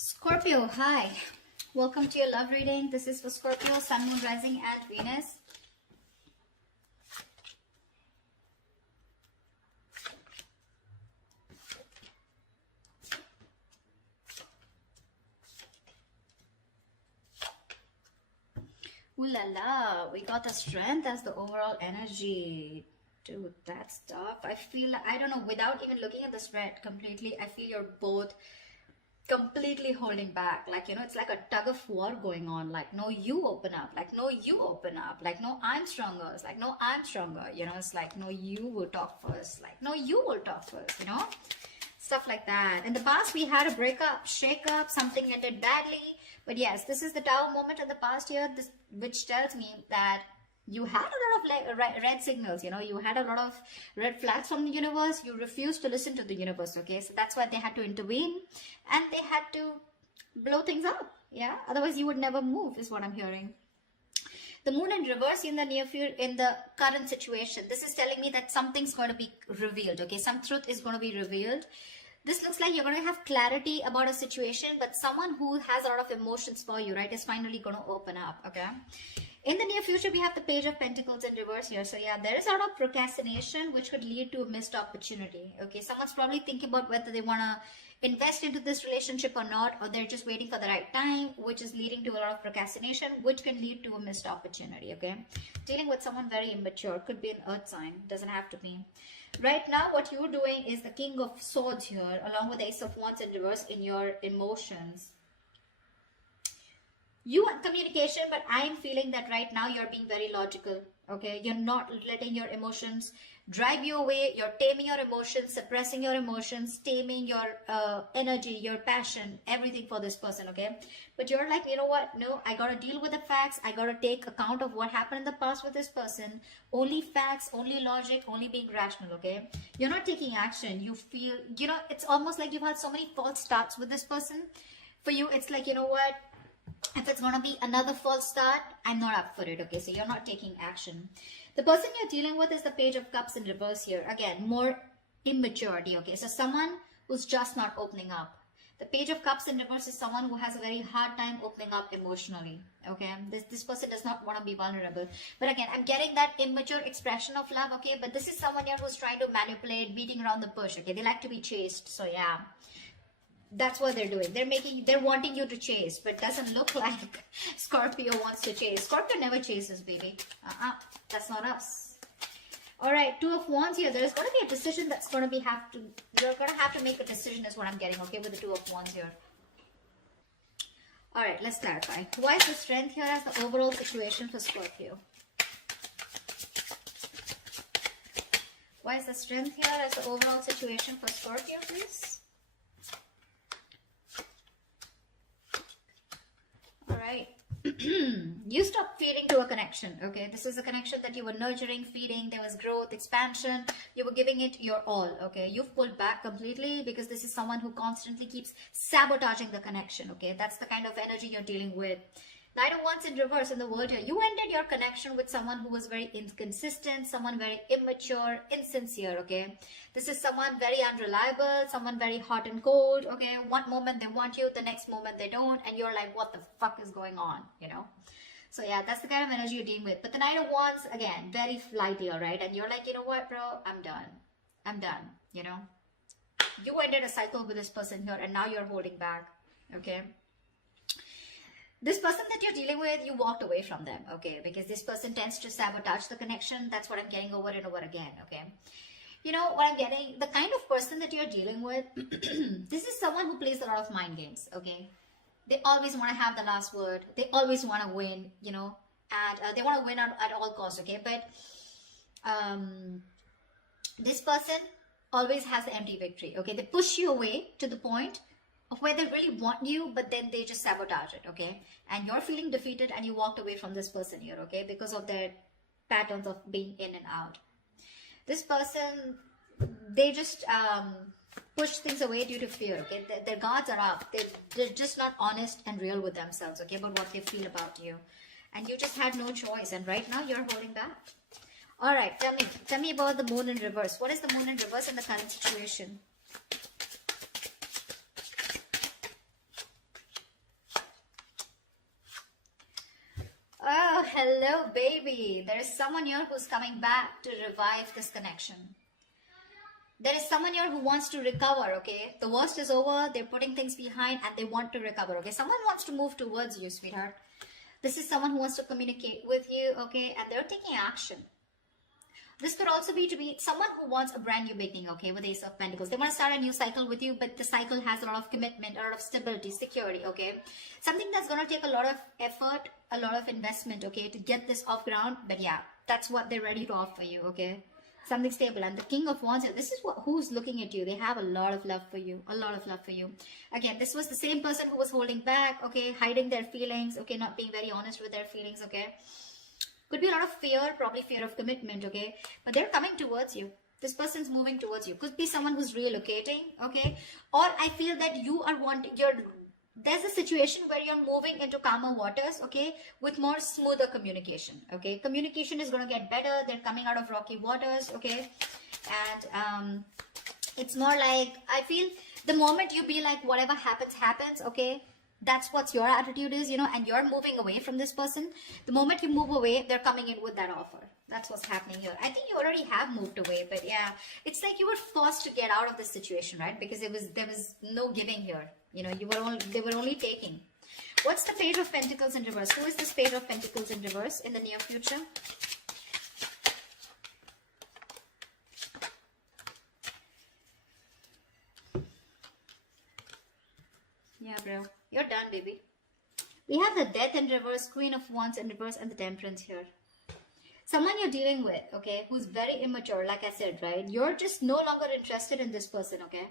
Scorpio, hi. Welcome to your love reading. This is for Scorpio, Sun, Moon, Rising, and Venus. Ooh la la, we got the Strength as the overall energy. Dude, that's tough. I feel, I don't know, without even looking at the spread completely, I feel you're both completely holding back. Like, you know, it's like a tug of war going on. Like, no, you open up. Like, no, you open up. Like, no, I'm stronger. It's like, no, I'm stronger. You know, it's like, no, you will talk first. Like, no, you will talk first, you know? Stuff like that. In the past, we had a breakup, shake-up, something ended badly. But yes, this is the Tower moment in the past year, which tells me that you had a lot of red signals, you know, you had a lot of red flags from the universe. You refused to listen to the universe, okay? So that's why they had to intervene and they had to blow things up, yeah? Otherwise, you would never move, is what I'm hearing. The moon in reverse in the near future, in the current situation. This is telling me that something's going to be revealed, okay? Some truth is going to be revealed. This looks like you're going to have clarity about a situation, but someone who has a lot of emotions for you, right, is finally going to open up, okay? In the near future, we have the Page of Pentacles in reverse here. So yeah, there is a lot of procrastination, which could lead to a missed opportunity. Okay, someone's probably thinking about whether they want to invest into this relationship or not, or they're just waiting for the right time, which is leading to a lot of procrastination, which can lead to a missed opportunity, okay? Dealing with someone very immature, could be an earth sign, doesn't have to be. Right now, what you're doing is the King of Swords here, along with the Ace of Wands in reverse in your emotions. You want communication, but I'm feeling that right now you're being very logical, okay? You're not letting your emotions drive you away. You're taming your emotions, suppressing your emotions, taming your energy, your passion, everything for this person, okay? But you're like, you know what? No, I got to deal with the facts. I got to take account of what happened in the past with this person. Only facts, only logic, only being rational, okay? You're not taking action. You feel, you know, it's almost like you've had so many false starts with this person. For you, it's like, you know what? If it's going to be another false start, I'm not up for it, okay? So you're not taking action. The person you're dealing with is the Page of Cups in reverse here. Again, more immaturity, okay? So someone who's just not opening up. The Page of Cups in reverse is someone who has a very hard time opening up emotionally, okay? This person does not want to be vulnerable. But again, I'm getting that immature expression of love, okay? But this is someone here who's trying to manipulate, beating around the bush, okay? They like to be chased, so yeah. That's what they're doing. They're wanting you to chase, but doesn't look like Scorpio wants to chase. Scorpio never chases, baby. That's not us. All right, Two of Wands here. There's going to be a decision that's going to be you're going to have to make a decision is what I'm getting, okay, with the Two of Wands here. All right, let's clarify. Why is the Strength here as the overall situation for Scorpio? Why is the Strength here as the overall situation for Scorpio, please? Right. You stopped feeding to a connection, okay? This is a connection that you were nurturing, feeding. There was growth, expansion. You were giving it your all, okay? You've pulled back completely because this is someone who constantly keeps sabotaging the connection, okay? That's the kind of energy you're dealing with. Knight of Wands in reverse in the world here. You ended your connection with someone who was very inconsistent, someone very immature, insincere, okay? This is someone very unreliable, someone very hot and cold, okay? One moment they want you, the next moment they don't, and you're like, what the fuck is going on, you know? So yeah, that's the kind of energy you're dealing with. But the Knight of Wands, again, very flighty, all right? And you're like, you know what, bro? I'm done. I'm done, you know? You ended a cycle with this person here, and now you're holding back, okay? This person that you're dealing with, you walked away from them, okay? Because this person tends to sabotage the connection. That's what I'm getting over and over again, okay? You know what I'm getting? The kind of person that you're dealing with, this is someone who plays a lot of mind games, okay? They always want to have the last word. They always want to win, you know? And they want to win at all costs, okay? But this person always has the empty victory, okay? They push you away to the point of where they really want you, but then they just sabotage it, okay? And you're feeling defeated and you walked away from this person here, okay? Because of their patterns of being in and out. This person, they just push things away due to fear, okay? Their guards are up. They're just not honest and real with themselves, okay? About what they feel about you. And you just had no choice. And right now you're holding back. All right, tell me about the Moon in reverse. What is the Moon in reverse in the current situation? hello, baby. There is someone here who's coming back to revive this connection. There is someone here who wants to recover, okay? The worst is over. They're putting things behind and they want to recover, okay? Someone wants to move towards you, sweetheart. This is someone who wants to communicate with you, okay? And they're taking action. This could also be to be someone who wants a brand new beginning, okay, with Ace of Pentacles. They want to start a new cycle with you, but the cycle has a lot of commitment, a lot of stability, security, okay? Something that's going to take a lot of effort, a lot of investment, okay, to get this off ground. But yeah, that's what they're ready to offer you, okay? Something stable. And the King of Wands, this is who's looking at you. They have a lot of love for you, a lot of love for you. Again, this was the same person who was holding back, okay, hiding their feelings, okay, not being very honest with their feelings, okay? Could be a lot of fear, probably fear of commitment, okay? But they're coming towards you. This person's moving towards you. Could be someone who's relocating, okay? Or I feel that you are wanting, there's a situation where you're moving into calmer waters, okay? With more smoother communication, okay? Communication is going to get better. They're coming out of rocky waters, okay? And it's more like, I feel the moment you be like, whatever happens, happens, okay? That's what your attitude is, and you're moving away from this person. The moment you move away, they're coming in with that offer. That's what's happening here. I think you already have moved away, but yeah, it's like you were forced to get out of this situation, right? Because there was no giving here. They were only taking. What's the Page of Pentacles in reverse? Who is this Page of Pentacles in reverse in the near future? Yeah, bro. You're done, baby. We have the Death in reverse, Queen of Wands in reverse, and the Temperance here. Someone you're dealing with, okay, who's very immature, like I said, right? You're just no longer interested in this person, okay?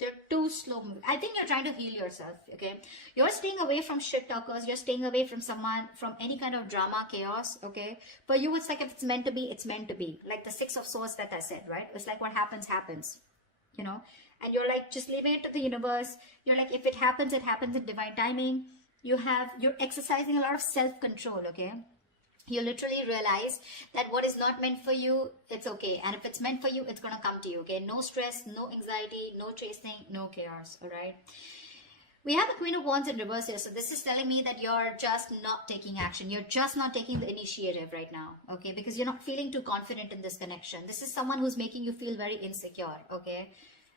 They're too slow moving. I think you're trying to heal yourself, okay? You're staying away from shit talkers. You're staying away from someone, from any kind of drama, chaos, okay? For you, it's like if it's meant to be, it's meant to be. Like the Six of Swords that I said, right? It's like what happens, happens, And you're like, just leaving it to the universe. You're like, if it happens in divine timing. You're exercising a lot of self-control, okay? You literally realize that what is not meant for you, it's okay. And if it's meant for you, it's going to come to you, okay? No stress, no anxiety, no chasing, no chaos, all right? We have the Queen of Wands in reverse here. So this is telling me that you're just not taking action. You're just not taking the initiative right now, okay? Because you're not feeling too confident in this connection. This is someone who's making you feel very insecure, okay?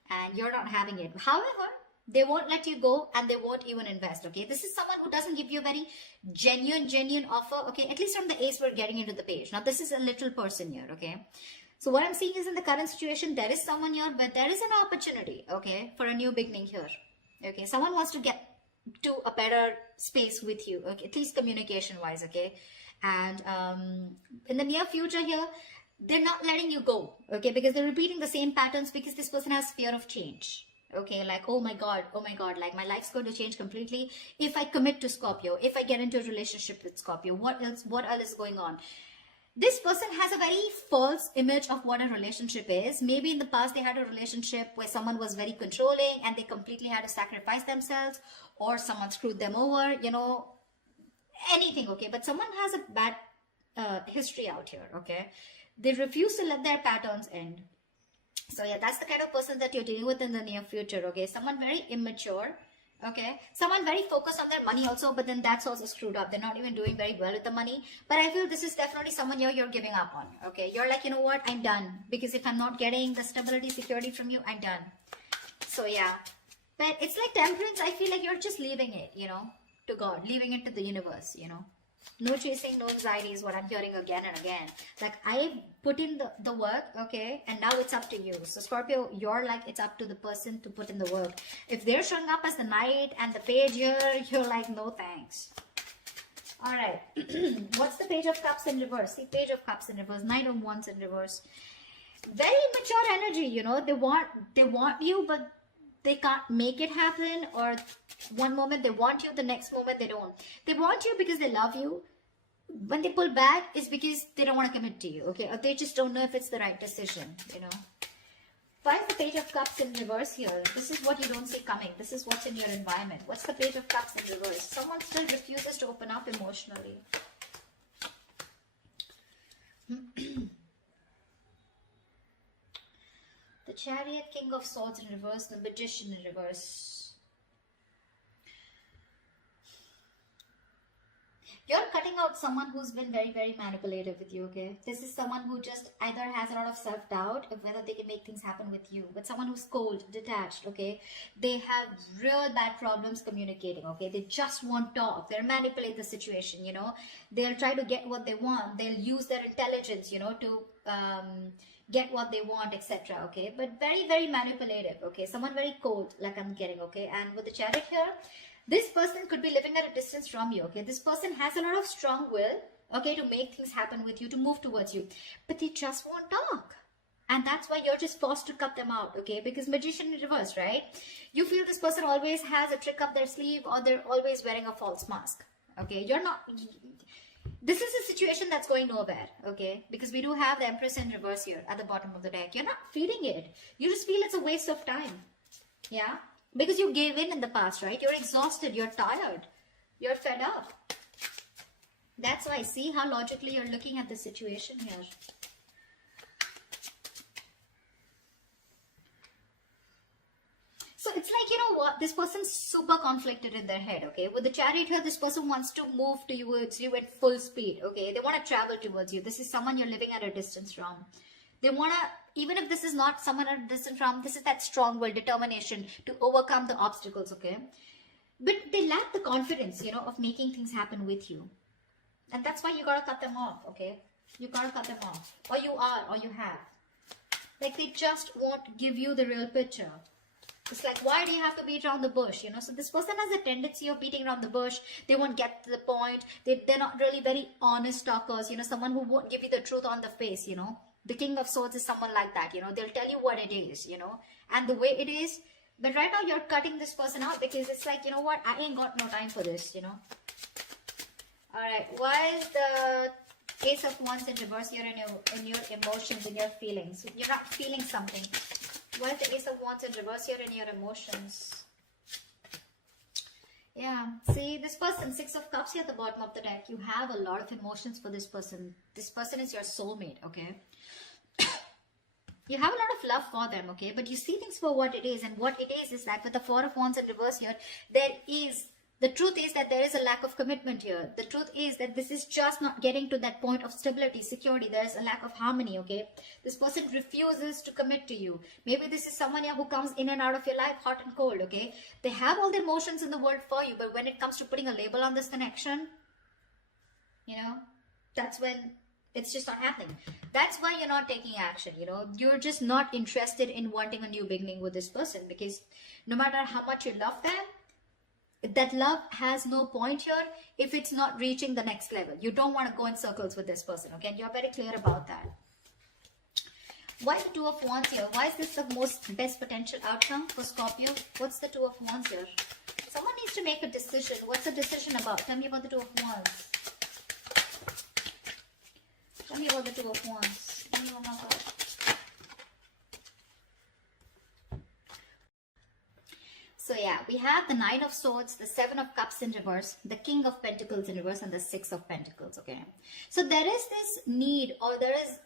And you're not having it. However, they won't let you go and they won't even invest, okay? This is someone who doesn't give you a very genuine offer, okay? At least from the Ace, we're getting into the Page. Now, this is a little person here, okay? So what I'm seeing is in the current situation, there is someone here, but there is an opportunity, okay, for a new beginning here, okay? Someone wants to get to a better space with you, okay? At least communication-wise, okay? And in the near future here, they're not letting you go, okay? Because they're repeating the same patterns because this person has fear of change. Okay, like, oh my God, like my life's going to change completely if I commit to Scorpio, if I get into a relationship with Scorpio, what else is going on? This person has a very false image of what a relationship is. Maybe in the past they had a relationship where someone was very controlling and they completely had to sacrifice themselves, or someone screwed them over, anything, okay? But someone has a bad history out here, okay? They refuse to let their patterns end. So yeah, that's the kind of person that you're dealing with in the near future, okay? Someone very immature, okay? Someone very focused on their money also, but then that's also screwed up. They're not even doing very well with the money. But I feel this is definitely someone you're giving up on, okay? You're like, you know what? I'm done. Because if I'm not getting the stability, security from you, I'm done. So yeah. But it's like Temperance. I feel like you're just leaving it, to God. Leaving it to the universe, No chasing, no anxiety is what I'm hearing again and again. Like, I put in the work, okay? And now it's up to you. So, Scorpio, you're like, it's up to the person to put in the work. If they're showing up as the Knight and the Page here, you're like, no thanks. All right. What's the Page of Cups in reverse? See, Page of Cups in reverse. Knight of Wands in reverse. Very mature energy, They want you, but they can't make it happen. Or one moment they want you, the next moment they don't. They want you because they love you. When they pull back, it's because they don't want to commit to you, okay? Or they just don't know if it's the right decision, Find the Page of Cups in reverse here. This is what you don't see coming. This is what's in your environment. What's the Page of Cups in reverse? Someone still refuses to open up emotionally. The Chariot, King of Swords in reverse, the Magician in reverse. You're cutting cutting out someone who's been very, very manipulative with you, okay? This is someone who just either has a lot of self-doubt of whether they can make things happen with you, but someone who's cold, detached, okay? They have real bad problems communicating, okay? They just won't talk. They'll manipulate the situation, you know? They'll try to get what they want. They'll use their intelligence, you know, to get what they want, etc., okay? But very, very manipulative, okay? Someone very cold, like I'm getting, okay? And with the Chariot here, this person could be living at a distance from you, okay? This person has a lot of strong will, okay, to make things happen with you, to move towards you. But they just won't talk. And that's why you're just forced to cut them out, okay? Because Magician in reverse, right? You feel this person always has a trick up their sleeve, or they're always wearing a false mask, okay? You're not... This is a situation that's going nowhere, okay? Because we do have the Empress in reverse here at the bottom of the deck. You're not feeling it. You just feel it's a waste of time, yeah? Because you gave in the past, right? You're exhausted, you're tired, you're fed up. That's why, see how logically you're looking at the situation here. So it's like, you know what, this person's super conflicted in their head, okay? With the Chariot here, this person wants to move towards you at full speed, okay? They want to travel towards you. This is someone you're living at a distance from. They want to, even if this is not someone at a distance from, this is that strong will, determination to overcome the obstacles, okay? But they lack the confidence, you know, of making things happen with you. And that's why you got to cut them off, okay? You got to cut them off. Or you are, or you have. Like, they just won't give you the real picture. It's like, why do you have to beat around the bush, you know? So this person has a tendency of beating around the bush. They won't get to the point. They're not really very honest talkers, you know, someone who won't give you the truth on the face, you know? The King of Swords is someone like that, you know? They'll tell you what it is, you know? And the way it is. But right now, you're cutting this person out because it's like, you know what? I ain't got no time for this, you know? Alright, why is the Ace of Wands in reverse here in your emotions, in your feelings? You're not feeling something. Why is the Ace of Wands in reverse here in your emotions? Yeah, see, this person, Six of Cups here at the bottom of the deck. You have a lot of emotions for this person. This person is your soulmate, okay? You have a lot of love for them, okay? But you see things for what it is. And what it is that with the Four of Wands in reverse here, the truth is that there is a lack of commitment here. The truth is that this is just not getting to that point of stability, security. There is a lack of harmony, okay? This person refuses to commit to you. Maybe this is someone here who comes in and out of your life, hot and cold, okay? They have all the emotions in the world for you, but when it comes to putting a label on this connection, you know, that's when it's just not happening. That's why you're not taking action, you know? You're just not interested in wanting a new beginning with this person because no matter how much you love them, that love has no point here if it's not reaching the next level. You don't want to go in circles with this person, okay? And you're very clear about that. Why the Two of Wands here? Why is this the best potential outcome for Scorpio? What's the Two of Wands here? Someone needs to make a decision. What's the decision about? Tell me about the Two of Wands. Tell me about the Two of Wands. Tell me about that. So yeah, we have the Nine of Swords, the Seven of Cups in reverse, the King of Pentacles in reverse, and the Six of Pentacles, okay? So there is this need, or there is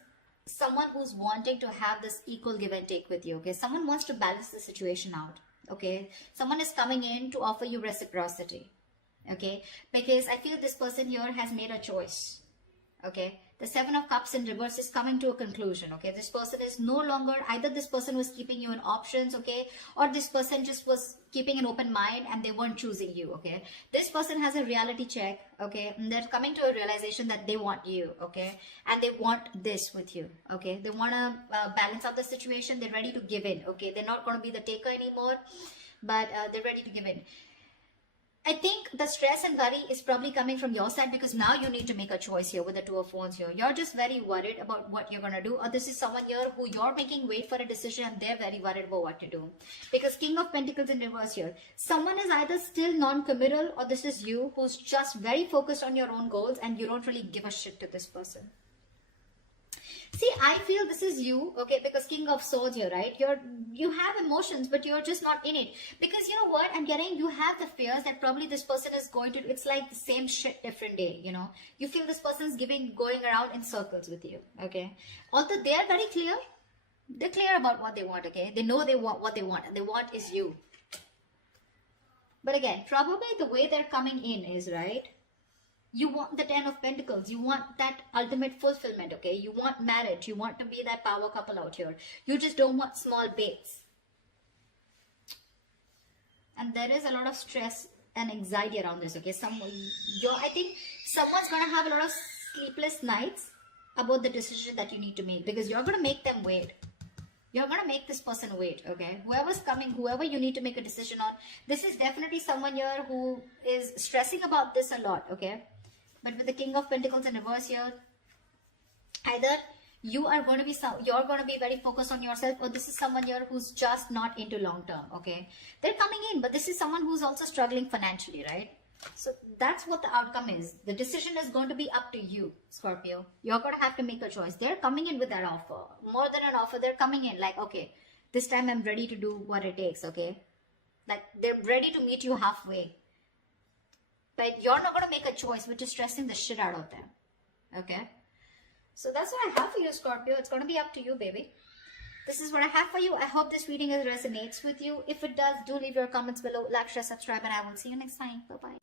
someone who's wanting to have this equal give and take with you, okay? Someone wants to balance the situation out, okay? Someone is coming in to offer you reciprocity, okay? Because I feel this person here has made a choice, okay? The Seven of Cups in reverse is coming to a conclusion, okay? This person is no longer, either this person was keeping you in options, okay? Or this person just was keeping an open mind and they weren't choosing you, okay? This person has a reality check, okay? And they're coming to a realization that they want you, okay? And they want this with you, okay? They want to balance out the situation. They're ready to give in, okay? They're not going to be the taker anymore, but they're ready to give in. I think the stress and worry is probably coming from your side because now you need to make a choice here with the Two of Wands here. You're just very worried about what you're going to do, or this is someone here who you're making wait for a decision and they're very worried about what to do. Because King of Pentacles in reverse here. Someone is either still non-committal or this is you who's just very focused on your own goals and you don't really give a shit to this person. See, I feel this is you, okay, because King of Swords here, right? You have emotions, but you're just not in it. Because you know what? I'm getting, you have the fears that probably this person is going to, it's like the same shit, different day, you know? You feel this person's going around in circles with you, okay? Although they are very clear, they're clear about what they want, okay? They know they want what they want, and they want is you. But again, probably the way they're coming in is, right? You want the 10 of Pentacles. You want that ultimate fulfillment, okay? You want marriage. You want to be that power couple out here. You just don't want small baits. And there is a lot of stress and anxiety around this, okay? I think someone's going to have a lot of sleepless nights about the decision that you need to make, because you're going to make them wait. You're going to make this person wait, okay? Whoever's coming, whoever you need to make a decision on, this is definitely someone here who is stressing about this a lot, okay? But with the King of Pentacles in reverse here, either you're going to be very focused on yourself, or this is someone here who's just not into long term, okay? They're coming in, but this is someone who's also struggling financially, right? So that's what the outcome is. The decision is going to be up to you, Scorpio. You're going to have to make a choice. They're coming in with that offer. More than an offer, they're coming in like, okay, this time I'm ready to do what it takes, okay? Like, they're ready to meet you halfway. But you're not going to make a choice, which is stressing the shit out of them. Okay? So that's what I have for you, Scorpio. It's going to be up to you, baby. This is what I have for you. I hope this reading resonates with you. If it does, do leave your comments below. Like, share, subscribe, and I will see you next time. Bye-bye.